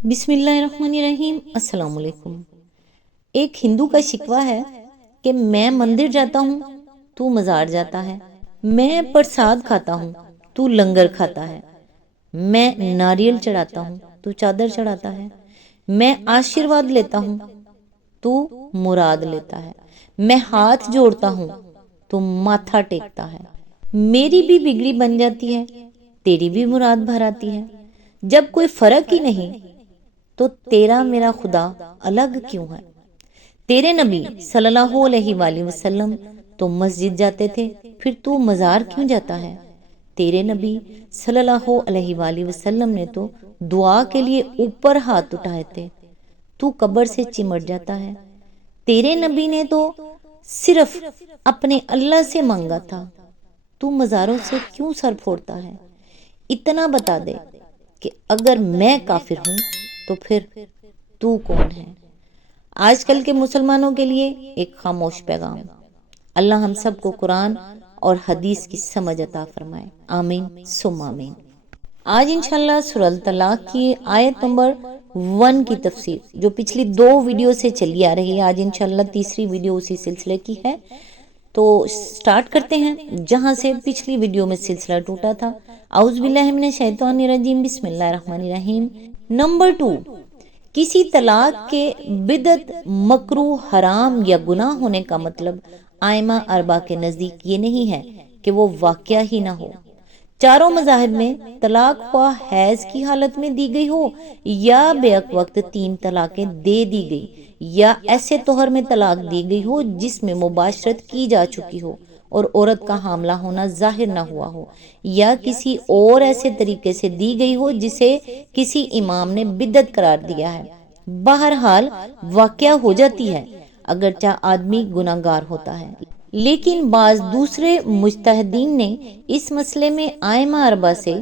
بسم اللہ الرحمن الرحیم۔ السلام علیکم۔ ایک ہندو کا شکوہ ہے کہ میں مندر جاتا ہوں تو مزار جاتا ہے، میں پرساد کھاتا ہوں تو لنگر کھاتا ہے، میں ناریل چڑھاتا ہوں تو چادر چڑھاتا ہے، میں آشیرواد لیتا ہوں تو مراد لیتا ہے، میں ہاتھ جوڑتا ہوں تو ماتھا ٹیکتا ہے، میری بھی بگڑی بن جاتی ہے، تیری بھی مراد بھر آتی ہے۔ جب کوئی فرق ہی نہیں تو تیرا میرا خدا الگ کیوں ہے؟ تیرے نبی صلی اللہ علیہ وآلہ وسلم تو مسجد جاتے تھے، پھر تو مزار کیوں جاتا ہے؟ تیرے نبی صلی اللہ علیہ وآلہ وسلم نے تو دعا کے لیے اوپر ہاتھ اٹھائے تھے، تو قبر سے چمٹ جاتا ہے۔ تیرے نبی نے تو صرف اپنے اللہ سے مانگا تھا، تو مزاروں سے کیوں سر پھوڑتا ہے؟ اتنا بتا دے کہ اگر میں کافر ہوں تو پھر تو کون ہے؟ آج کل کے مسلمانوں کے لیے ایک خاموش پیغام۔ اللہ ہم سب کو قرآن اور حدیث کی سمجھ عطا فرمائے، آمین ثم آمین۔ آج انشاءاللہ سورہ الطلاق کی آیت نمبر 1 کی تفسیر جو پچھلی 2 ویڈیو سے چلی آ رہی ہے، آج انشاءاللہ تیسری ویڈیو اسی سلسلے کی ہے، تو سٹارٹ کرتے ہیں جہاں سے پچھلی ویڈیو میں سلسلہ ٹوٹا تھا۔ اعوذ باللہ من الشیطان الرجیم، بسم اللہ الرحمن الرحیم۔ نمبر 2، کسی طلاق کے بدعت، مکروہ، حرام یا گناہ ہونے کا مطلب ائمہ اربعہ کے نزدیک یہ نہیں ہے کہ وہ واقعہ ہی نہ ہو۔ چاروں مذاہب میں طلاق خواہ حیض کی حالت میں دی گئی ہو یا بیک وقت 3 طلاقیں دے دی گئی، یا ایسے طہر میں طلاق دی گئی ہو جس میں مباشرت کی جا چکی ہو اور عورت کا حاملہ ہونا ظاہر نہ ہوا ہو، یا کسی اور ایسے طریقے سے دی گئی ہو جسے کسی امام نے بدعت قرار دیا ہے، بہرحال واقعہ ہو جاتی ہے اگرچہ آدمی گناہگار ہوتا ہے۔ لیکن بعض دوسرے مجتہدین نے اس مسئلے میں ائمہ اربعہ سے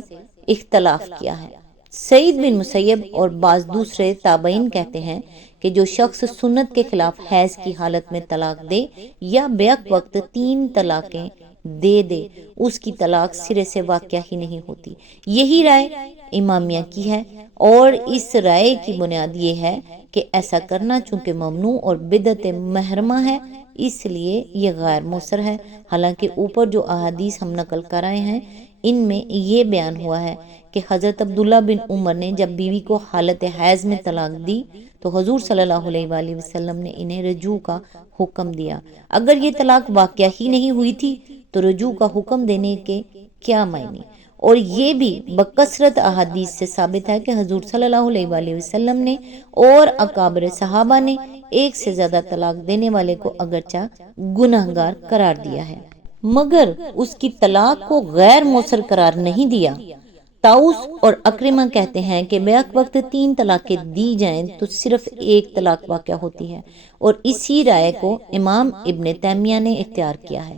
اختلاف کیا ہے۔ سعید بن مسیب اور بعض دوسرے تابعین کہتے ہیں کہ جو شخص سنت کے خلاف حیض کی حالت میں طلاق دے یا بیک وقت 3 طلاقیں دے دے، اس کی طلاق سرے سے واقعہ ہی نہیں ہوتی۔ یہی رائے امامیہ کی ہے، اور اس رائے کی بنیاد یہ ہے کہ ایسا کرنا چونکہ ممنوع اور بدعت محرمہ ہے، اس لیے یہ غیر مؤثر ہے۔ حالانکہ اوپر جو احادیث ہم نقل کر رہے ہیں ان میں یہ بیان ہوا ہے کہ حضرت عبداللہ بن عمر نے جب بیوی کو حالت حیض میں طلاق دی تو حضور صلی اللہ علیہ وآلہ وسلم نے انہیں رجوع کا حکم دیا۔ اگر یہ طلاق واقعہ ہی نہیں ہوئی تھی تو رجوع کا حکم دینے کے کیا معنی؟ اور یہ بھی بکثرت احادیث سے ثابت ہے کہ حضور صلی اللہ علیہ وآلہ وسلم نے اور اکابر صحابہ نے ایک سے زیادہ طلاق دینے والے کو اگرچہ گناہگار قرار دیا ہے مگر اس کی طلاق کو غیر مؤثر قرار نہیں دیا۔ طاؤس اور اکرمہ کہتے ہیں کہ بیک وقت 3 طلاقیں دی جائیں تو صرف 1 طلاق واقع ہوتی ہے، اور اسی رائے کو امام ابن تیمیہ نے اختیار کیا ہے۔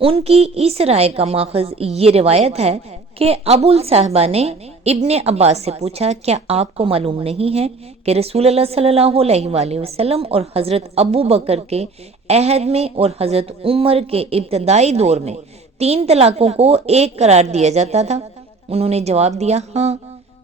ان کی اس رائے کا ماخذ یہ روایت ہے کہ ابو الصحبہ نے ابن عباس سے پوچھا، کیا آپ کو معلوم نہیں ہے کہ رسول اللہ صلی اللہ علیہ وآلہ وسلم اور حضرت ابو بکر کے عہد میں اور حضرت عمر کے ابتدائی دور میں 3 طلاقوں کو 1 قرار دیا جاتا تھا؟ انہوں نے جواب دیا، ہاں۔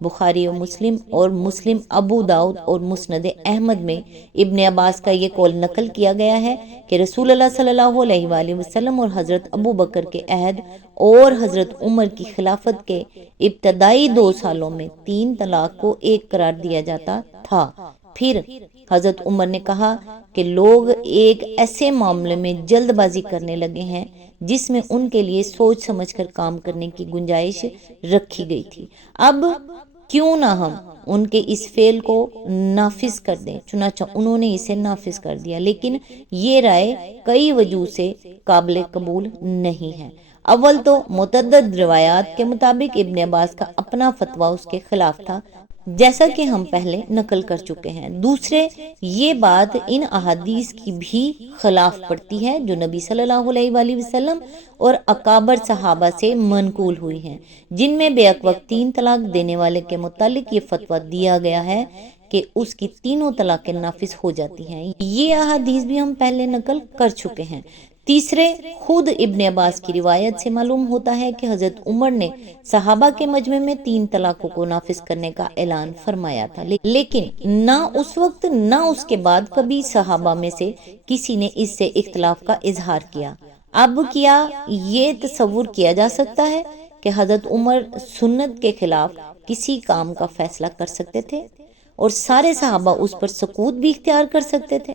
بخاری و مسلم اور مسلم ابو داؤد اور مسند احمد میں ابن عباس کا یہ قول نقل کیا گیا ہے کہ رسول اللہ صلی اللہ علیہ وآلہ وسلم اور حضرت ابو بکر کے عہد اور حضرت عمر کی خلافت کے ابتدائی 2 سالوں میں 3 طلاق کو 1 قرار دیا جاتا تھا۔ پھر حضرت عمر نے کہا کہ لوگ ایک ایسے معاملے میں جلد بازی کرنے لگے ہیں جس میں ان کے لیے سوچ سمجھ کر کام کرنے کی گنجائش رکھی گئی تھی، اب کیوں نہ ہم ان کے اس فعل کو نافذ کر دیں؟ چنانچہ انہوں نے اسے نافذ کر دیا، لیکن یہ رائے کئی وجوہ سے قابل قبول نہیں ہے۔ اول تو متعدد روایات کے مطابق ابن عباس کا اپنا فتویٰ اس کے خلاف تھا، جیسا کہ ہم پہلے نقل کر چکے ہیں۔ دوسرے، یہ بات ان احادیث کی بھی خلاف پڑتی ہے جو نبی صلی اللہ علیہ وآلہ وسلم اور اکابر صحابہ سے منقول ہوئی ہیں، جن میں بیک وقت 3 طلاق دینے والے کے متعلق یہ فتویٰ دیا گیا ہے کہ اس کی 3 طلاقیں نافذ ہو جاتی ہیں۔ یہ احادیث بھی ہم پہلے نقل کر چکے ہیں۔ تیسرے، خود ابن عباس کی روایت سے معلوم ہوتا ہے کہ حضرت عمر نے صحابہ کے مجمع میں 3 طلاقوں کو نافذ کرنے کا اعلان فرمایا تھا، لیکن نہ اس وقت نہ اس کے بعد کبھی صحابہ میں سے کسی نے اس سے اختلاف کا اظہار کیا۔ اب کیا یہ تصور کیا جا سکتا ہے کہ حضرت عمر سنت کے خلاف کسی کام کا فیصلہ کر سکتے تھے اور سارے صحابہ اس پر سکوت بھی اختیار کر سکتے تھے؟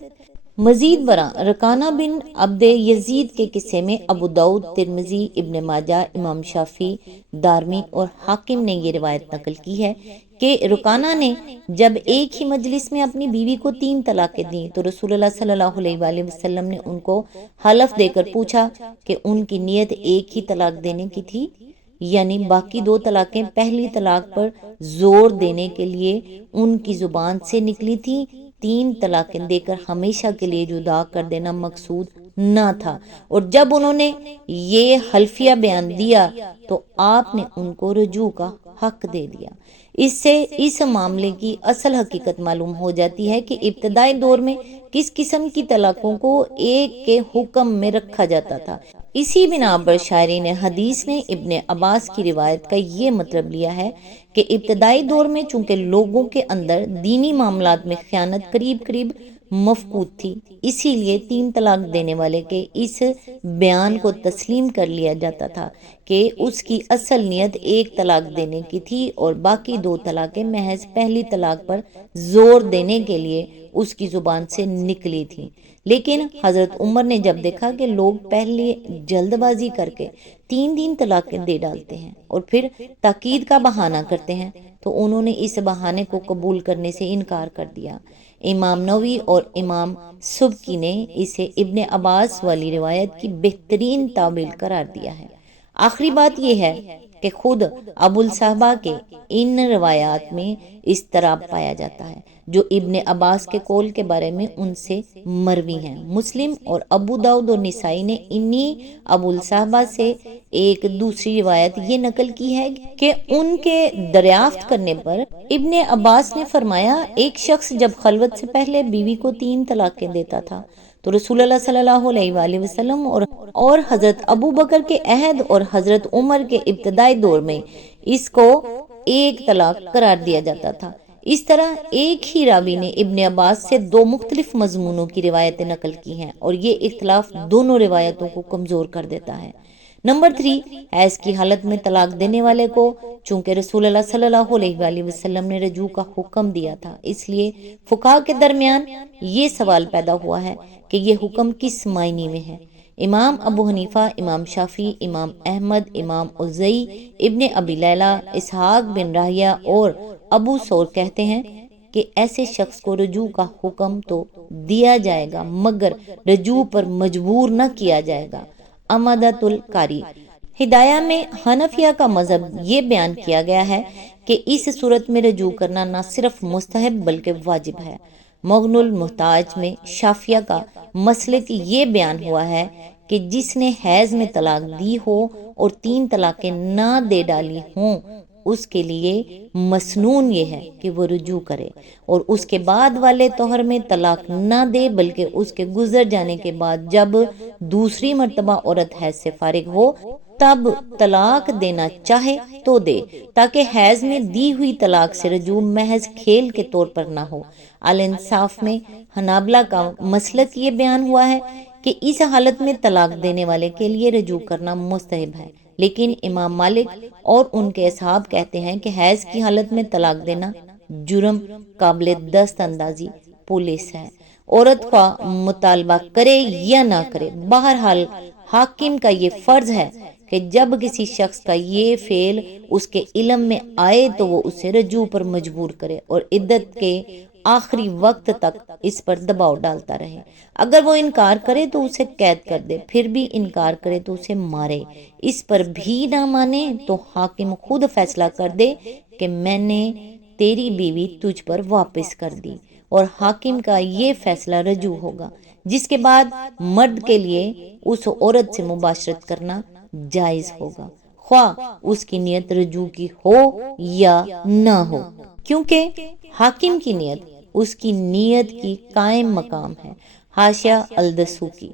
مزید برآں رکانہ بن عبد یزید کے قصے میں ابو داؤد، ترمذی، ابن ماجہ، امام شافعی، دارمی اور حاکم نے یہ روایت نقل کی ہے کہ رکانہ نے جب ایک ہی مجلس میں اپنی بیوی کو 3 طلاقیں دیں تو رسول اللہ صلی اللہ علیہ وآلہ وسلم نے ان کو حلف دے کر پوچھا کہ ان کی نیت ایک ہی طلاق دینے کی تھی، یعنی باقی 2 طلاقیں پہلی طلاق پر زور دینے کے لیے ان کی زبان سے نکلی تھی، 3 طلاقیں دے کر ہمیشہ کے لیے جدا کر دینا مقصود نہ تھا۔ اور جب انہوں نے یہ حلفیہ بیان دیا تو آپ نے ان کو رجوع کا حق دے دیا۔ اس سے اس معاملے کی اصل حقیقت معلوم ہو جاتی ہے کہ ابتدائی دور میں کس قسم کی طلاقوں کو ایک کے حکم میں رکھا جاتا تھا۔ اسی بنا پر شاعرین حدیث نے ابن عباس کی روایت کا یہ مطلب لیا ہے کہ ابتدائی دور میں چونکہ لوگوں کے اندر دینی معاملات میں خیانت قریب مفقود تھی، اسی لیے 3 طلاق دینے والے کے اس بیان کو تسلیم کر لیا جاتا تھا کہ اس کی اصل نیت 1 طلاق دینے کی تھی اور باقی 2 طلاقیں محض پہلی طلاق پر زور دینے کے لیے اس کی زبان سے نکلی تھیں۔ لیکن حضرت عمر نے جب دیکھا کہ لوگ پہلے جلد بازی کر کے 3 طلاقیں دے ڈالتے ہیں اور پھر تاکید کا بہانہ کرتے ہیں تو انہوں نے اس بہانے کو قبول کرنے سے انکار کر دیا۔ امام نووی اور امام سبکی نے اسے ابن عباس والی روایت کی بہترین تعویل قرار دیا ہے۔ آخری بات یہ ہے کہ خود ابو الصحابہ کے ان روایات میں اضطراب پایا جاتا ہے جو ابن عباس کے قول کے بارے میں ان سے مروی ہیں۔ مسلم اور ابو داؤد اور نسائی نے انہی ابو الصحابہ سے ایک دوسری روایت یہ نقل کی ہے کہ ان کے دریافت کرنے پر ابن عباس نے فرمایا، ایک شخص جب خلوت سے پہلے بیوی کو 3 طلاقیں دیتا تھا تو رسول اللہ صلی اللہ علیہ وآلہ وسلم اور حضرت ابو بکر کے عہد اور حضرت عمر کے ابتدائی دور میں اس کو 1 طلاق قرار دیا جاتا تھا۔ اس طرح ایک ہی راوی نے ابن عباس سے 2 مختلف مضمونوں کی روایتیں نقل کی ہیں اور یہ اختلاف دونوں روایتوں کو کمزور کر دیتا ہے۔ نمبر 3، حیض کی حالت میں طلاق دینے والے کو چونکہ رسول اللہ صلی اللہ علیہ وآلہ وسلم نے رجوع کا حکم دیا تھا، اس لیے فقہاء کے درمیان یہ سوال پیدا ہوا ہے کہ یہ حکم کس معنی میں ہے۔ امام ابو حنیفہ، امام شافعی، امام احمد، امام اوزاعی، ابن ابی لیلہ، اسحاق بن راہیہ اور ابو ثور کہتے ہیں کہ ایسے شخص کو رجوع کا حکم تو دیا جائے گا مگر رجوع پر مجبور نہ کیا جائے گا۔ امدۃ القاری ہدایہ میں حنفیہ کا مذہب یہ بیان کیا گیا ہے کہ اس صورت میں رجوع کرنا نہ صرف مستحب بلکہ واجب ہے۔ مغن المحتاج میں شافعیہ کا مسلک یہ بیان ہوا ہے کہ جس نے حیض میں طلاق دی ہو اور 3 طلاقیں نہ دے ڈالی ہوں اس کے لیے مسنون یہ ہے کہ وہ رجوع کرے اور اس کے بعد والے طہر میں طلاق نہ دے بلکہ اس کے گزر جانے کے بعد جب دوسری مرتبہ عورت حیض سے فارغ ہو تب طلاق دینا چاہے تو دے تاکہ حیض میں دی ہوئی طلاق سے رجوع محض کھیل کے طور پر نہ ہو۔ الانصاف میں حنابلہ کا مسلک یہ بیان ہوا ہے کہ اس حالت میں طلاق دینے والے کے لیے رجوع کرنا مستحب ہے، لیکن امام مالک اور ان کے اصحاب کہتے ہیں کہ حیض کی حالت میں طلاق دینا جرم قابل دست اندازی پولیس ہے۔ عورت خواہ مطالبہ کرے یا نہ کرے، بہرحال حاکم کا یہ فرض ہے کہ جب کسی شخص کا یہ فعل اس کے علم میں آئے تو وہ اسے رجوع پر مجبور کرے اور عدت کے آخری وقت تک اس پر دباؤ ڈالتا رہے۔ اگر وہ انکار کرے تو اسے قید کر دے، پھر بھی انکار کرے تو اسے مارے، اس پر بھی نہ مانے تو حاکم خود فیصلہ کر دے کہ میں نے تیری بیوی تجھ پر واپس کر دی، اور حاکم کا یہ فیصلہ رجوع ہوگا، جس کے بعد مرد کے لیے اس عورت سے مباشرت کرنا جائز ہوگا، خواہ اس کی نیت رجوع کی ہو یا نہ ہو، کیونکہ حاکم کی نیت اس کی نیت کی قائم مقام ہے۔ حاشیہ الدسوقی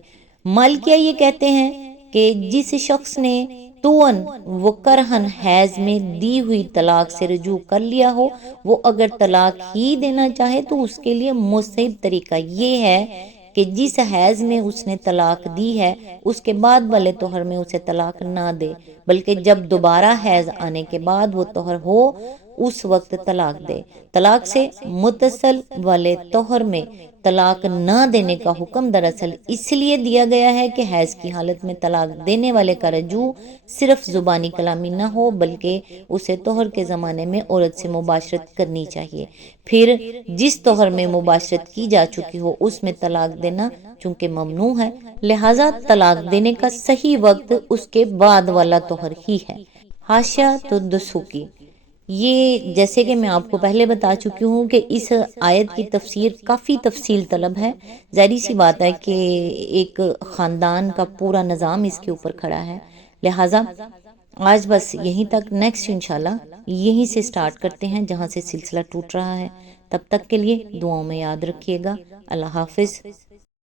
مالکیہ یہ کہتے ہیں کہ جس شخص نے توأن و کرہن حیض میں دی ہوئی طلاق سے رجوع کر لیا ہو، وہ اگر طلاق ہی دینا چاہے تو اس کے لیے مستحب طریقہ یہ ہے کہ جس حیض میں اس نے طلاق دی ہے اس کے بعد والے طہر میں اسے طلاق نہ دے، بلکہ جب دوبارہ حیض آنے کے بعد وہ طہر ہو اس وقت طلاق دے۔ طلاق سے متصل والے طہر میں طلاق نہ دینے کا حکم دراصل اس لیے دیا گیا ہے کہ حیض کی حالت میں طلاق دینے والے کا رجوع صرف زبانی کلامی نہ ہو، بلکہ اسے طہر کے زمانے میں عورت سے مباشرت کرنی چاہیے۔ پھر جس طہر میں مباشرت کی جا چکی ہو اس میں طلاق دینا چونکہ ممنوع ہے، لہٰذا طلاق دینے کا صحیح وقت اس کے بعد والا طہر ہی ہے۔ حاشیہ دسوقی، یہ جیسے کہ میں آپ کو پہلے بتا چکی ہوں کہ اس آیت کی تفسیر کافی تفصیل طلب ہے۔ ظاہری سی بات ہے کہ ایک خاندان کا پورا نظام اس کے اوپر کھڑا ہے، لہٰذا آج بس یہیں تک، نیکسٹ انشاءاللہ یہیں سے سٹارٹ کرتے ہیں جہاں سے سلسلہ ٹوٹ رہا ہے۔ تب تک کے لیے دعاؤں میں یاد رکھیے گا۔ اللہ حافظ۔